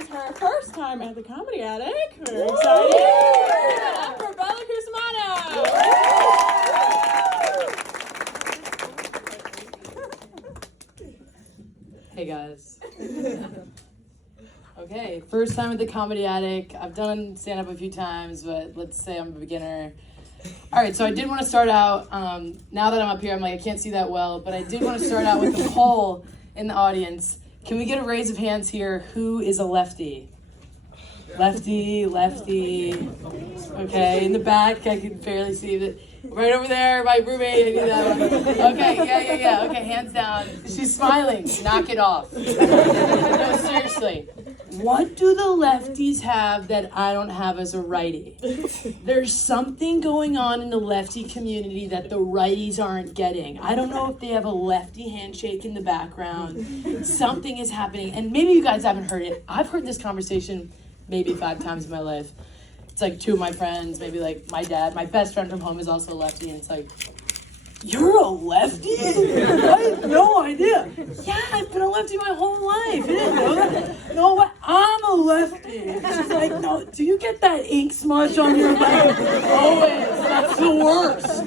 is her first time at the Comedy Attic. We're excited. Give it up for Bella Cusumano. Hey guys. Okay, first time at the Comedy Attic. I've done stand-up a few times, but let's say I'm a beginner. All right, so I did want to start out, now that I'm up here, I'm like, I can't see that well, but I did want to start out with a poll in the audience. Can we get a raise of hands here? Who is a lefty? Lefty, lefty. Okay, in the back, I can barely see it. Right over there, my roommate, I knew that one. Okay, yeah. Okay, hands down. She's smiling. Knock it off. No, seriously. What do the lefties have that I don't have as a righty? There's something going on in the lefty community that the righties aren't getting. I don't know if they have a lefty handshake in the background. Something is happening, and maybe you guys haven't heard it. I've heard this conversation maybe 5 times in my life. It's like 2 of my friends, maybe like my dad. My best friend from home is also a lefty, and it's like, you're a lefty? I had no idea. Yeah, I've been a lefty my whole life. You didn't know that? No, what? I'm a lefty. And she's like, no, do you get that ink smudge on your leg? Always. That's the worst.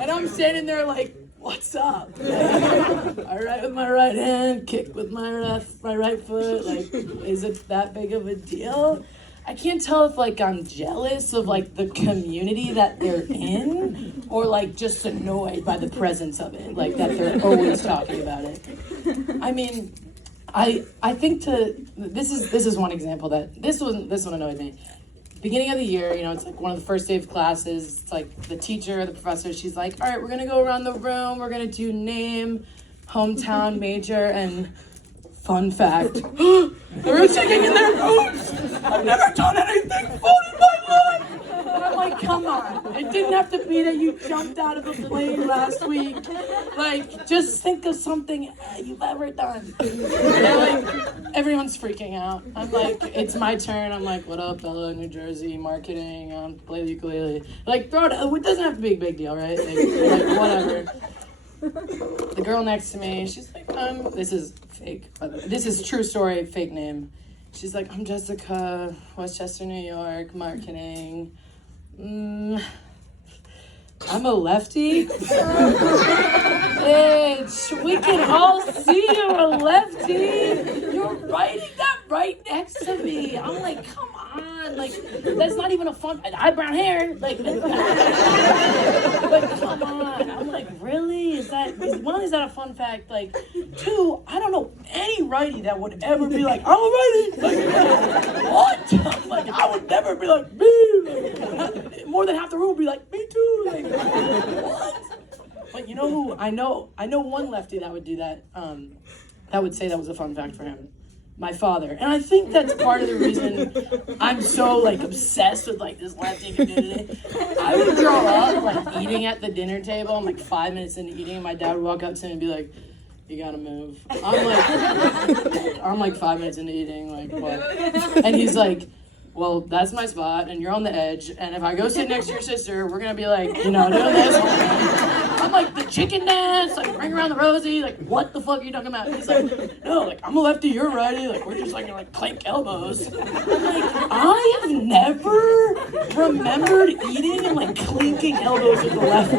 And I'm standing there like, what's up? I write with my right hand, kick with my right foot. Like, is it that big of a deal? I can't tell if like I'm jealous of like the community that they're in, or like just annoyed by the presence of it, like that they're always talking about it. I mean, I think this is one example that this one annoyed me. Beginning of the year, you know, it's like one of the first day of classes. It's like the teacher, the professor, she's like, all right, we're gonna go around the room. We're gonna do name, hometown, major, and fun fact. They're shaking in their boots. I've never done anything fun in my life. And I'm like, come on. It didn't have to be that you jumped out of a plane last week. Like, just think of something you've ever done. And like, everyone's freaking out. I'm like, it's my turn. I'm like, what up, Bella, New Jersey, marketing, play the ukulele. Like, throw it. It doesn't have to be a big deal, right? Like whatever. The girl next to me, she's like, this is fake, by the way. This is true story, fake name. She's like, I'm Jessica, Westchester, New York, marketing. I'm a lefty. Bitch, we can all see you're a lefty. You're writing that right next to me. I'm like, come on, like, that's not even a fun, I have brown hair, like, but come on. I'm like, really? Is that a fun fact? Like, 2, I don't know any righty that would ever be like, I'm a righty. Like, what? I'm like, I would never be like, me. Like, more than half the room would be like, me too. Like, what? But you know who? I know one lefty that would do that, that would say that was a fun fact for him. My father. And I think that's part of the reason I'm so like obsessed with like this lefty community. I would grow up like eating at the dinner table. I'm like 5 minutes into eating, and my dad would walk up to me and be like, you gotta move. I'm like 5 minutes into eating, like what? And he's like, well, that's my spot, and you're on the edge, and if I go sit next to your sister, we're gonna be like, you know, doing this. I'm like, the chicken dance, like, ring around the rosy, like, what the fuck are you talking about? And he's like, no, like, I'm a lefty, you're a righty, like, we're just like, gonna, like, clank elbows. I'm like, I have never remembered eating and, like, clinking elbows with the lefty.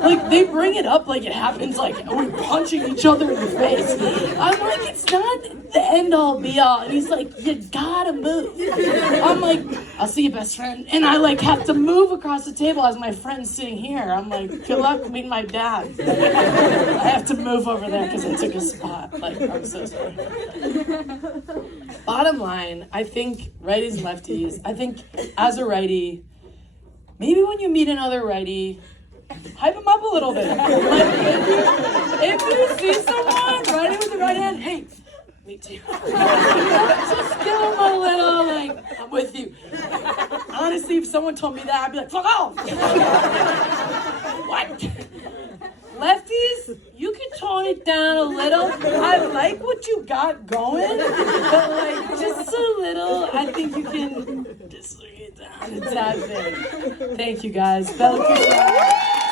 Like, they bring it up like it happens, like, we're punching each other in the face. I'm like, it's not the end-all, be-all, and he's like, you gotta move. I'm like, I'll see you, best friend. And I like have to move across the table as my friend's sitting here. I'm like, good luck meeting my dad. I have to move over there because I took his spot. Like, I'm so sorry. Bottom line, I think righties and lefties, I think as a righty, maybe when you meet another righty, hype them up a little bit. Like, if you see someone righty with the right hand, hey, me too. Just give them a little, like, I'm with you. Honestly, if someone told me that, I'd be like, fuck off! What? Lefties, you can tone it down a little. I like what you got going, but like, just a little, I think you can just bring it down a tad bit. Thank you, guys. Bella Cusumano.